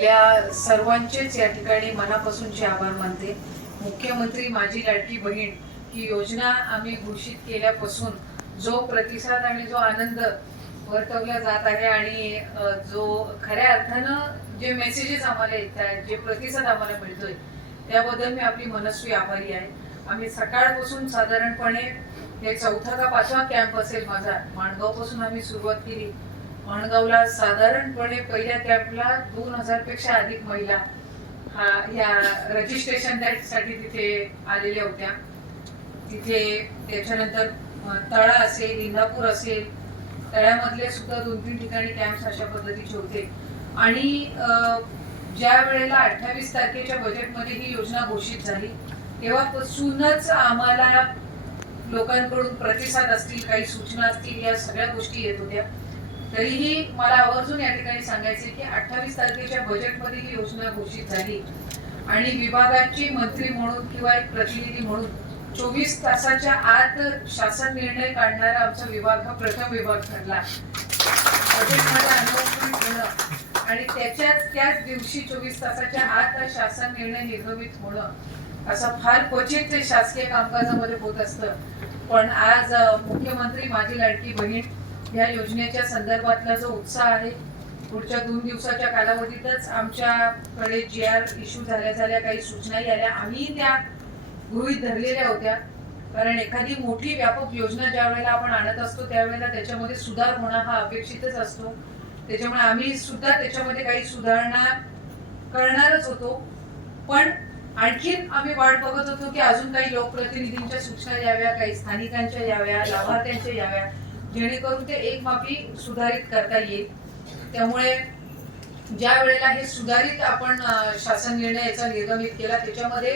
आपल्या सर्वांचेच या ठिकाणी मनापासूनचे आभार मानते। मुख्यमंत्री माझी लाडकी बहीण ही योजना आम्ही घोषित केल्यापासून जो प्रतिसाद आणि जो आनंद वर्तवला जात आहे आणि जो खऱ्या अर्थानं जे मेसेजेस आम्हाला येत आहेत, जे प्रतिसाद आम्हाला मिळतोय, त्याबद्दल मी आपली मनस्वी आभारी आहे। आम्ही सकाळपासून साधारणपणे हे चौथा का पाचवा कॅम्प असेल माझा, माणगावपासून आम्ही सुरुवात केली। माणगावला साधारणपणे पहिल्या कॅम्पला 2000 पेक्षा अधिक महिला ह्या रजिस्ट्रेशन साठी तिथे आलेल्या होत्या। तिथे त्याच्यानंतर तळा असेल, इंदापूर असेल, तळ्यामधले सुद्धा 2-3 ठिकाणी कॅम्प्स अशा पद्धतीचे होते। आणि ज्या वेळेला 28 तारखेच्या बजेटमध्ये ही योजना घोषित झाली तेव्हापासूनच आम्हाला लोकांकडून प्रतिसाद असतील, काही सूचना असतील, या सगळ्या गोष्टी येत होत्या। तरीही मला आवर्जून या ठिकाणी सांगायचे की 28 तारखेच्या बजेटमध्ये ही योजना घोषित झाली आणि विभागाची मंत्री म्हणून किंवा एक प्रतिनिधी म्हणून 24 तासाच्या आत शासन निर्णय काढणारा आमचा विभाग हा प्रथम विभाग ठरला। बजेटमध्ये अनुमोदन होणं आणि त्याच दिवशी 24 तासाच्या आत शासन निर्णय निर्गमित होणं असं फार क्वचित ते शासकीय कामकाजामध्ये होत असतं। पण आज मुख्यमंत्री माझी लाडकी बहीण या योजनेच्या संदर्भातला जो उत्साह आहे, पुढच्या 2 दिवसाच्या कालावधीतच आमच्याकडे GR इश्यू झाल्या काही सूचनाही आल्या, आम्ही त्या गृहीत धरलेल्या होत्या। कारण एखादी मोठी व्यापक योजना ज्या वेळेला आपण आणत असतो त्यावेळेला त्याच्यामध्ये सुधार होणं हा अपेक्षितच असतो। त्याच्यामुळे आम्ही सुद्धा त्याच्यामध्ये काही सुधारणा करणारच होतो। पण आणखीन आम्ही वाट बघत होतो की अजून काही लोकप्रतिनिधींच्या सूचना याव्या, काही स्थानिकांच्या याव्या, लाभार्थ्यांच्या याव्या, जेणेकरून ते एकमापी सुधारित करता येईल। त्यामुळे ज्या वेळेला हे सुधारित आपण शासन निर्णयाचा निर्गमित केला त्याच्यामध्ये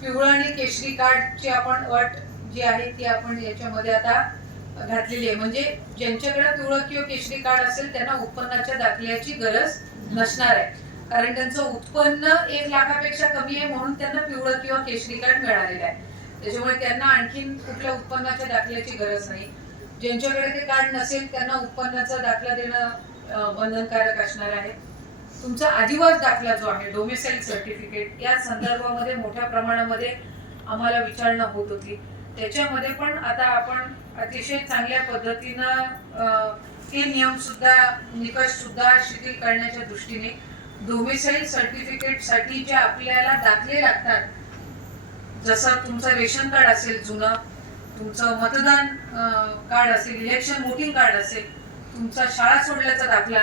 पिवळं आणि केशरी कार्डची आपण अट जी आहे ती आपण याच्यामध्ये आता घातलेली आहे। म्हणजे ज्यांच्याकडे पिवळं किंवा केशरी कार्ड असेल त्यांना उत्पन्नाच्या दाखल्याची गरज नसणार आहे, कारण त्यांचं उत्पन्न 1 लाखापेक्षा कमी आहे म्हणून त्यांना पिवळं किंवा केशरी कार्ड मिळालेलं आहे। त्याच्यामुळे त्यांना आणखीन कुठल्या उत्पन्नाच्या दाखल्याची गरज नाही। ज्यांच्याकडे ते कार्ड नसेल त्यांना उत्पन्नाचा दाखला देणं बंधनकारक असणार आहे। तुमचा आदिवास दाखला जो आहे, डोमिसाइल सर्टिफिकेट, या संदर्भामध्ये मोठ्या प्रमाणामध्ये आम्हाला विचारणा होत होती। त्याच्यामध्ये पण आता आपण अतिशय चांगल्या पद्धतीनं ते नियम सुद्धा, निकष सुद्धा शिथिल करण्याच्या दृष्टीने डोमिसाइल सर्टिफिकेट साठी जे आपल्याला दाखले लागतात, जसं तुमचं रेशन कार्ड असेल जुनं, तुमचं मतदान कार्ड असेल, इलेक्शन वोटिंग कार्ड असेल, तुमचा शाळा सोडल्याचा दाखला,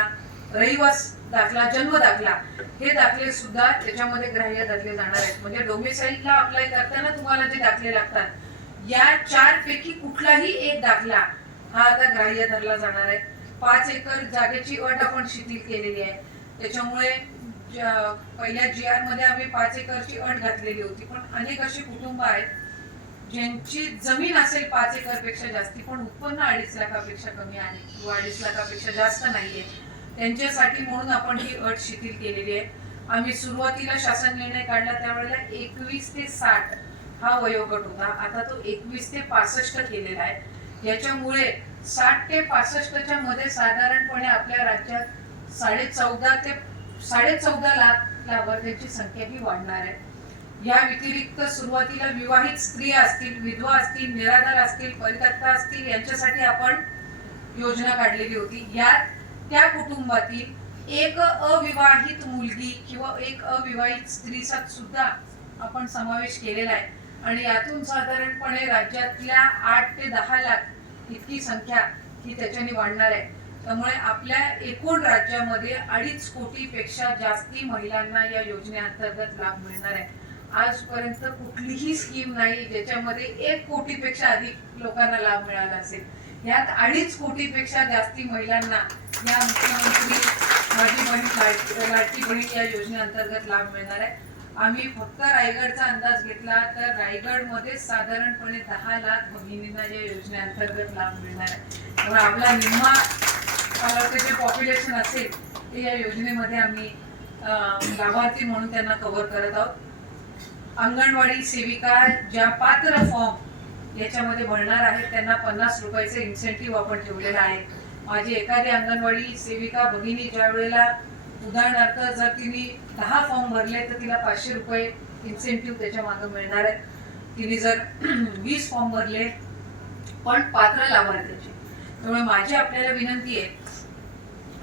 रहिवास दाखला, जन्म दाखला, हे दाखले सुद्धा त्याच्यामध्ये ग्राह्य धरले जाणार आहेत। म्हणजे डोमिसाइलला अप्लाय करताना तुम्हाला जे दाखले लागतात, या 4 पैकी कुठलाही एक दाखला हा आता ग्राह्य धरला जाणार आहे। 5 एकर जागेची अट आपण शिथिल केलेली आहे। त्याच्यामुळे पहिल्या GR मध्ये आम्ही 5 एकरची अट घातलेली होती, पण अनेक अशी कुटुंब आहेत ज्यांची जमीन असेल 5 एकर पेक्षा जास्ती पण उत्पन्न 2.5 लाखापेक्षा कमी आहे किंवा 2.5 लाखापेक्षा जास्त नाहीये, त्यांच्यासाठी म्हणून आपण ही अट शिथिल केलेली आहे। आम्ही सुरुवातीला शासन निर्णय काढला त्यावेळेला 21 ते 60 हा वयोगट होता, आता तो 21 ते 65 केलेला आहे। याच्यामुळे 60 ते 65च्या मध्ये साधारणपणे आपल्या राज्यात 14.5 ते 14.5 लाख लाभार्थ्यांची संख्या ही वाढणार आहे। या व्यतिरिक्त सुरुवातीला विवाहित स्त्रिया असतील, विधवा असतील, निराधार असतील, परित्यक्ता असतील, यांच्यासाठी आपण योजना काढलेली होती। यात त्या कुटुंबातील एक अविवाहित मुलगी किंवा एक अविवाहित स्त्रीचा सुद्धा आपण समावेश केलेला आहे आणि यातून साधारणपणे राज्यातल्या 8 ते 10 लाख इतकी संख्या ही त्याच्याने वाढणार आहे। त्यामुळे आपल्या एकूण राज्यामध्ये 2.5 कोटीपेक्षा जास्ती महिलांना या योजनेअंतर्गत लाभ मिळणार आहे। आजपर्यंत कुठलीही स्कीम नाही ज्याच्यामध्ये 1 कोटीपेक्षा अधिक लोकांना लाभ मिळाला असेल। यात 2.5 कोटीपेक्षा जास्ती महिलांना या मुख्यमंत्री माझी बहीण लाडकी बहीण या योजनेअंतर्गत लाभ मिळणार आहे। आम्ही फक्त रायगडचा अंदाज घेतला तर रायगडमध्ये साधारणपणे 10 लाख भगिनींना या योजनेअंतर्गत लाभ मिळणार आहे। त्यामुळे आपला निम्मा जे पॉप्युलेशन असेल ते या योजनेमध्ये आम्ही लाभार्थी म्हणून त्यांना कव्हर करत आहोत। अंगणवाडी सेविका ज्या पात्र फॉर्म याच्यामध्ये भरणार आहेत त्यांना 50 रुपयाचे इन्सेंटिव्ह आपण ठेवलेला आहे। माझी एखादी अंगणवाडी सेविका भगिनी ज्या वेळेला उदाहरणार्थ जर तिने 10 फॉर्म भरले तर तिला 500 रुपये इन्सेंटिव्ह त्याच्या मागे मिळणार आहेत. तिने जर 20 फॉर्म भरले पण पात्र लाभार्थ्याचे. त्यामुळे माझी आपल्याला विनंती आहे,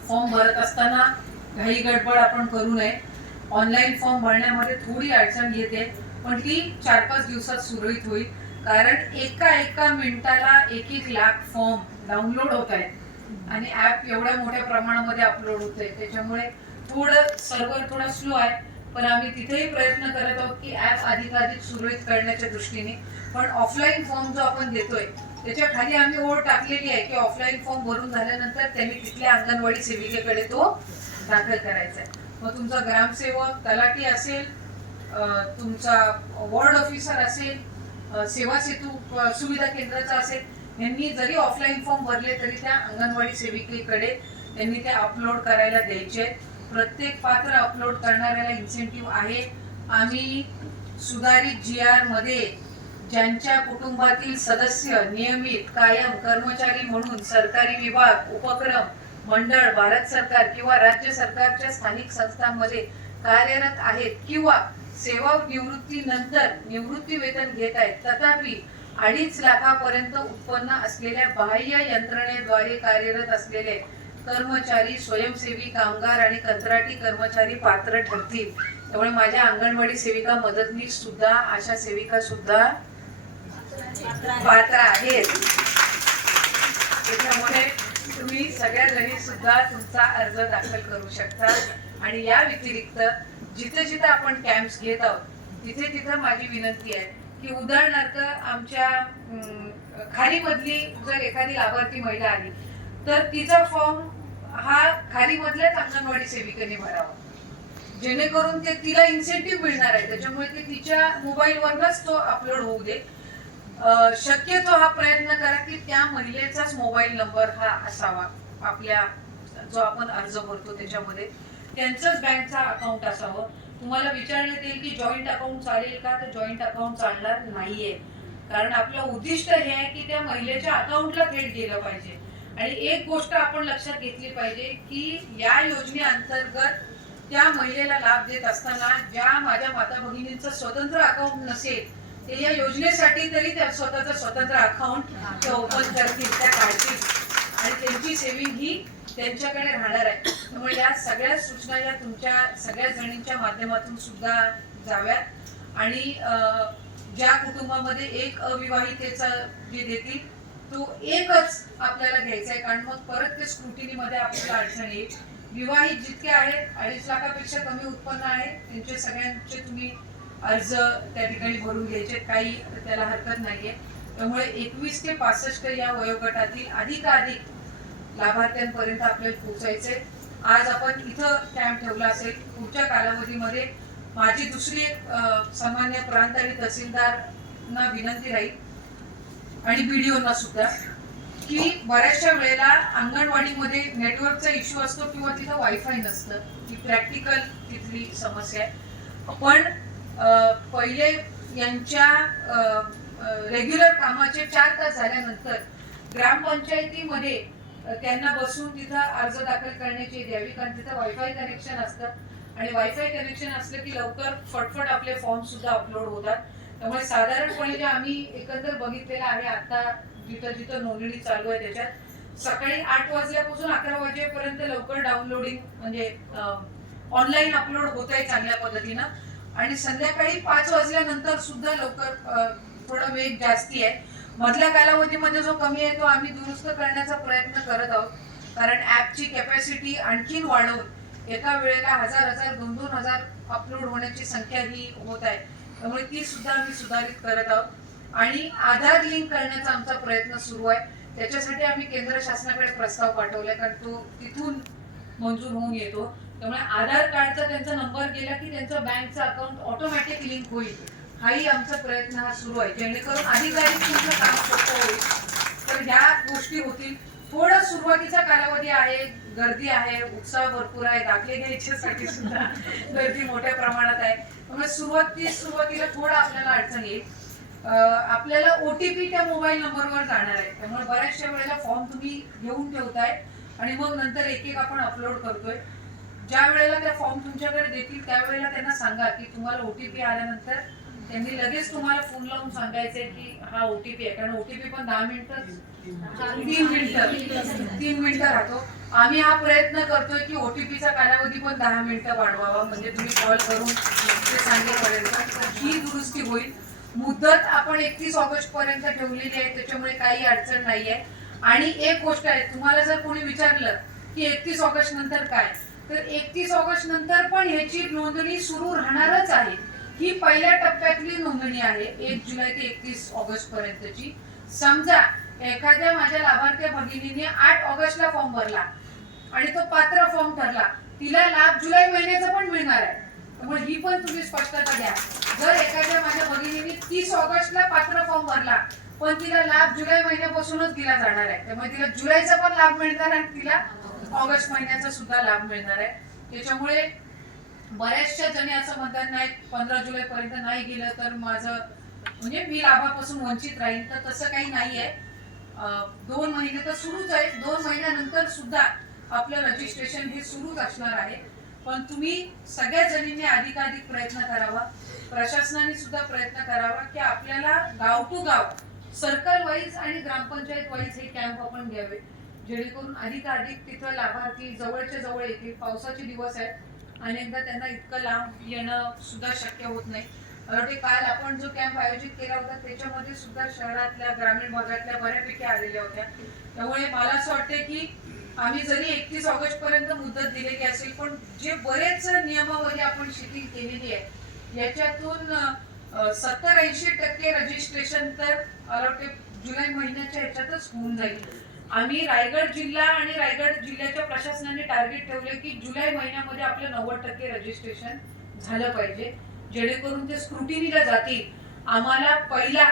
फॉर्म भरत असताना घाई गडबड आपण करू नये. ऑनलाईन फॉर्म भरण्यामध्ये थोडी अडचण येते पण ती 4-5 दिवसात सुरळीत होईल. कारण एका मिनिटाला 1-1 लाख फॉर्म डाउनलोड होत आहेत आणि ऍप एवढ्या मोठ्या प्रमाणामध्ये अपलोड होत आहे. त्याच्यामुळे थोडं सर्व्हर थोडा स्लो आहे, पण आम्ही तिथेही प्रयत्न करत आहोत की ऍप अधिकाधिक सुरळीत करण्याच्या दृष्टीने. पण ऑफलाईन फॉर्म जो आपण देतोय त्याच्या खाली आम्ही ओळ टाकलेली आहे की ऑफलाईन फॉर्म भरून झाल्यानंतर त्यांनी तिथल्या अंगणवाडी सेविकेकडे तो दाखल करायचा आहे. मग तुमचा ग्रामसेवक, तलाठी असेल, तुमचा वॉर्ड ऑफिसर असेल, सेवा सेतू सुविधा केंद्राचा असेल, यांनी जरी ऑफलाईन फॉर्म भरले तरी त्या अंगणवाडी सेविकेकडे त्यांनी ते अपलोड करायला द्यायचे. प्रत्येक पात्र अपलोड करणाऱ्याला इन्सेंटिव्ह आहे. आम्ही सुधारित GR मध्ये ज्यांच्या कुटुंबातील सदस्य नियमित कायम कर्मचारी म्हणून सरकारी विभाग, उपक्रम, मंडळ, भारत सरकार किंवा राज्य सरकारच्या स्थानिक संस्थांमध्ये कार्यरत आहेत किंवा सेवा निवृत्तीनंतर निवृत्ती वेतन घेत आहेत, तथापि 2.5 लाखापर्यंत उत्पन्न असलेल्या बाह्य यंत्रणेद्वारे कार्यरत असलेले कर्मचारी, स्वयंसेवी, कामगार आणि कंत्राटी कर्मचारी पात्र ठरतील. त्यामुळे माझ्या अंगणवाडी सेविका, मदतनीस सुद्धा, आशा सेविका सुद्धा पात्र आहेत. त्याच्यामुळे तुम्ही सगळ्या जणी सुद्धा तुमचा अर्ज दाखल करू शकता. आणि या व्यतिरिक्त जिथे जिथे आपण कॅम्प्स घेत आहोत तिथे माझी विनंती आहे की उदाहरणार्थ आमच्या खारीमधली जर एखादी लाभार्थी महिला आली तर तिचा फॉर्म हा खारीमधल्याच अंगणवाडी सेविकेने भरावा, जेणेकरून ते तिला इन्सेंटिव्ह मिळणार आहे. त्याच्यामुळे ते तिच्या मोबाईलवरच तो अपलोड होऊ दे. शक्यतो हा प्रयत्न करा की त्या महिलेचाच मोबाईल नंबर हा असावा आपल्या जो आपण अर्ज भरतो त्याच्यामध्ये, त्यांचंच बँकचा अकाउंट असावं. तुम्हाला विचारण्यात येईल की जॉईंट अकाउंट चालेल का, तर जॉईंट अकाउंट चालणार नाहीये. कारण आपलं उद्दिष्ट हे आहे की त्या महिलेच्या अकाउंटला थेट गेलं पाहिजे. आणि एक गोष्ट आपण लक्षात घेतली पाहिजे की या योजनेअंतर्गत त्या महिलेला लाभ देत असताना ज्या माझ्या माता भगिनींचं स्वतंत्र अकाउंट नसेल ते या योजनेसाठी तरी त्या स्वतःचं स्वतंत्र अकाउंट ओपन करतील, त्या काढतील आणि त्यांची सेव्हिंग ही त्यांच्याकडे राहणार आहे. त्यामुळे या सगळ्या सूचना या तुमच्या सगळ्या जणींच्या माध्यमातून सुद्धा जाव्यात. आणि ज्या कुटुंबामध्ये एक अविवाहितेचा जे देतील तो एकच आपल्याला घ्यायचा आहे, कारण मग परत ते स्क्रुटिनीमध्ये आपल्याला अडचण येईल. विवाहित जितके आहेत 2.5 लाखापेक्षा कमी उत्पन्न आहे त्यांचे सगळ्यांचे तुम्ही अर्ज त्या ठिकाणी भरून घ्यायचे, काही त्याला हरकत नाहीये. त्यामुळे 21 ते 65 या वयोगटातील अधिकाधिक लाभार्थ्यांपर्यंत आपल्याला पोहोचायचे. आज आपण इथं कॅम्प ठेवला असेल, पुढच्या कालावधीमध्ये माझी दुसरी सामान्य प्रांत आणि तहसीलदारांना विनंती राहील आणि BDOना सुद्धा की बऱ्याचशा वेळेला अंगणवाडीमध्ये नेटवर्कचा इश्यू असतो किंवा तिथं वायफाय नसतं. ही प्रॅक्टिकल तिथली समस्या आहे. पण पहिले यांच्या रेग्युलर कामाचे 4 तास झाल्यानंतर ग्रामपंचायतीमध्ये त्यांना बसून तिथं अर्ज दाखल करण्याची द्यावी, कारण तिथं वायफाय कनेक्शन असतं आणि वायफाय कनेक्शन असलं की लवकर फटफट आपले फॉर्म सुद्धा अपलोड होतात. त्यामुळे साधारणपणे जे आम्ही एकंदर बघितलेलं आहे आता जिथं जिथं नोंदणी चालू आहे त्याच्यात सकाळी 8 वाजल्यापासून 11 वाजेपर्यंत लवकर डाउनलोडिंग म्हणजे ऑनलाईन अपलोड होत आहे चांगल्या पद्धतीनं आणि संध्याकाळी 5 वाजल्यानंतर सुद्धा लवकर थोडा वेग जास्ती आहे. मधल्या कालावधीमध्ये जो कमी आहे तो आम्ही दुरुस्त करण्याचा प्रयत्न करत आहोत, कारण ऍपची कॅपॅसिटी आणखीन वाढवून एका वेळेला 1000, 2,000 अपलोड होण्याची संख्या ही होत आहे. त्यामुळे ती सुद्धा आम्ही सुधारित करत आहोत. आणि आधार लिंक करण्याचा आमचा प्रयत्न सुरू आहे. त्याच्यासाठी आम्ही केंद्र शासनाकडे प्रस्ताव पाठवलाय, कारण तो तिथून मंजूर होऊन येतो. त्यामुळे आधार कार्डचा त्यांचा नंबर गेला की त्यांचं बँकचं अकाउंट ऑटोमॅटिक लिंक होईल, हाही आमचा प्रयत्न हा सुरू आहे, जेणेकरून अधिकाधिक तुमचं काम सोपं होईल. तर ह्या गोष्टी होतील. थोडा सुरुवातीचा कालावधी आहे, गर्दी आहे, उत्साह भरपूर आहे, दाखले घ्यायच्यासाठी सुद्धा गर्दी मोठ्या प्रमाणात आहे. त्यामुळे सुरुवातीला थोडं आपल्याला अडचण येईल. आपल्याला OTP त्या मोबाईल नंबरवर जाणार आहे. त्यामुळे बऱ्याचशा वेळेला फॉर्म तुम्ही घेऊन ठेवताय आणि मग नंतर एक एक आपण अपलोड करतोय. ज्या वेळेला त्या फॉर्म तुमच्याकडे देतील त्यावेळेला त्यांना सांगा की तुम्हाला OTP आल्यानंतर त्यांनी लगेच तुम्हाला फोन लावून सांगायचंय की हा OTP आहे, कारण OTP पण 10 मिनिटं 3 मिनिटं राहतो. आम्ही हा प्रयत्न करतोय की OTPचा कालावधी पण 10 मिनिटं वाढवावा, म्हणजे तुम्ही कॉल करून ते सांगेपर्यंत ही दुरुस्ती होईल. मुदत आपण 31 ऑगस्ट पर्यंत ठेवलेली आहे, त्याच्यामुळे काही अडचण नाहीये. आणि एक गोष्ट आहे, तुम्हाला जर कोणी विचारलं की 31 ऑगस्ट नंतर काय, तर 31 ऑगस्ट नंतर पण ह्याची नोंदणी सुरू राहणारच आहे. ही पहिल्या टप्प्यातली नोंदणी आहे 1 जुलै ते 31 ऑगस्ट पर्यंतची. समजा एखाद्या माझ्या लाभार्थी भगिनीने 8 ऑगस्टला फॉर्म भरला आणि तो पात्र फॉर्म ठरला, तिला लाभ जुलै महिन्याचा पण मिळणार आहे. त्यामुळे ही पण तुम्ही स्पष्टता द्या. जर एखाद्या माझ्या भगिनीने 30 ऑगस्टला पात्र फॉर्म भरला पण तिला लाभ जुलै महिन्यापासूनच दिला जाणार आहे, त्यामुळे तिला जुलैचा पण लाभ मिळणार आणि तिला ऑगस्ट महिन्याचा सुद्धा लाभ मिळणार आहे. त्याच्यामुळे बऱ्याचशा जणी असं म्हणतात नाही 15 जुलै पर्यंत नाही गेलं तर माझं म्हणजे मी लाभापासून वंचित राहील, तर तसं काही नाहीये. 2 महिने तर सुरूच आहे, 2 महिन्यानंतर सुद्धा आपलं रजिस्ट्रेशन हे सुरूच असणार आहे. पण तुम्ही सगळ्या जणींनी अधिकाधिक प्रयत्न करावा, प्रशासनाने सुद्धा प्रयत्न करावा की आपल्याला गाव टू गाव सर्कल वाईज आणि ग्रामपंचायत वाईज हे कॅम्प आपण घ्यावे, जेणेकरून अधिकाधिक तिथं लाभार्थी जवळच्या जवळ येतील. पावसाचे दिवस आहेत, अनेकदा त्यांना इतकं लांब येणं सुद्धा शक्य होत नाही. काल आपण जो कॅम्प आयोजित केला होता त्याच्यामध्ये सुद्धा शहरातल्या ग्रामीण भागातल्या बऱ्यापैकी आलेल्या होत्या. त्यामुळे मला असं वाटतं की आम्ही जरी 31 ऑगस्ट पर्यंत मुदत दिलेली असेल, पण जे बरेच नियमावली आपण शिथिल केलेली आहे याच्यातून 70-80% रजिस्ट्रेशन तर जुलै महिन्याच्या ह्याच्यातच होऊन जाईल. आम्ही रायगड जिल्हा आणि रायगड जिल्ह्याच्या प्रशासनाने टार्गेट ठेवले की जुलै महिन्यामध्ये आपलं 90% रजिस्ट्रेशन झालं पाहिजे, जेणेकरून ते स्क्रुटिनीला जातील. आम्हाला पहिला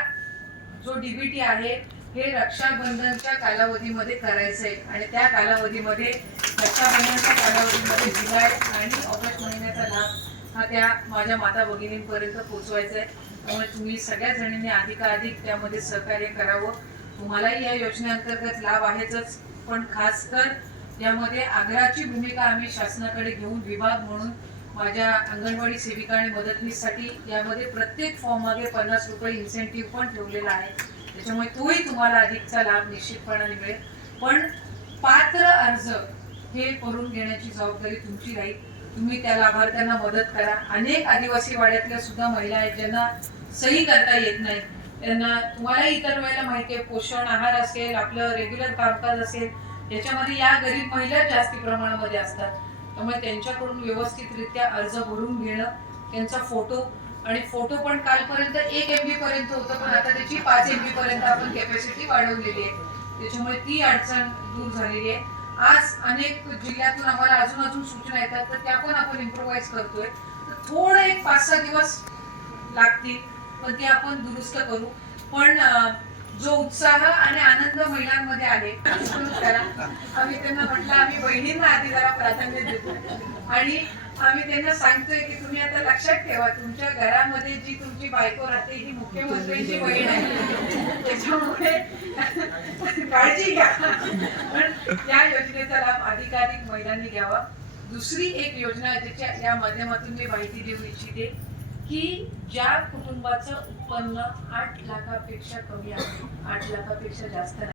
जो DBT आहे हे रक्षाबंधनच्या कालावधीमध्ये करायचं आहे आणि त्या कालावधीमध्ये रक्षाबंधनच्या कालावधीमध्ये जुलै आणि ऑगस्ट महिन्याचा लाभ हा त्या माझ्या माता भगिनींपर्यंत पोहोचवायचा आहे. त्यामुळे तुम्ही सगळ्या जणींनी अधिकाधिक त्यामध्ये सहकार्य करावं. तुम्हालाही या योजनेअंतर्गत लाभ आहेच, पण खास कर यामध्ये आग्रहाची भूमिका आम्ही शासनाकडे घेऊन विभाग म्हणून माझ्या अंगणवाडी सेविका आणि मदतनीससाठी यामध्ये प्रत्येक फॉर्म मागे 50 रुपये इन्सेंटिव्ह पण ठेवलेला आहे. त्याच्यामुळे तोही तुम्हाला अधिकचा लाभ निश्चितपणाने मिळेल. पण पात्र अर्ज हे करून घेण्याची जबाबदारी तुमची राहील. तुम्ही त्या लाभार्थ्यांना मदत करा. अनेक आदिवासी वाड्यातल्या सुद्धा महिला आहेत ज्यांना सही करता येत नाही. त्यांना तुम्हालाही इतर वेळेला माहिती आहे, पोषण आहार असेल, आपलं रेग्युलर कामकाज असेल, याच्यामध्ये या गरीब महिला जास्ती प्रमाणामध्ये असतात. त्यामुळे त्यांच्याकडून व्यवस्थितरित्या अर्ज भरून घेणं, त्यांचा फोटो आणि फोटो पण कालपर्यंत 1 MB पर्यंत होतं, पण आता त्याची 5 MB पर्यंत आपण कॅपॅसिटी वाढवलेली आहे. त्याच्यामुळे ती अडचण दूर झालेली आहे. आज अनेक जिल्ह्यातून आम्हाला अजून सूचना येतात, तर त्या पण आपण इम्प्रोवाइज करतोय. थोडं एक 5-6 दिवस लागतील, पण ते आपण दुरुस्त करू. पण जो उत्साह आणि आनंद महिलांमध्ये आहे आम्ही त्यांना म्हटलं, आम्ही बहिणींना आधी जरा प्राधान्य देतो आणि आम्ही त्यांना सांगतोय की तुम्ही आता लक्षात ठेवा, तुमच्या घरामध्ये जी तुमची बायको राहते ही मुख्यमंत्र्यांची बहीण आहे, त्याच्यामुळे काळजी घ्या. पण या योजनेचा लाभ अधिकाधिक महिलांनी घ्यावा. दुसरी एक योजना ज्याच्या या माध्यमातून मी माहिती देऊ इच्छिते की ज्या कुटुंबाचं उत्पन्न 8 लाखापेक्षा कमी आहे, 8 लाखापेक्षा जास्त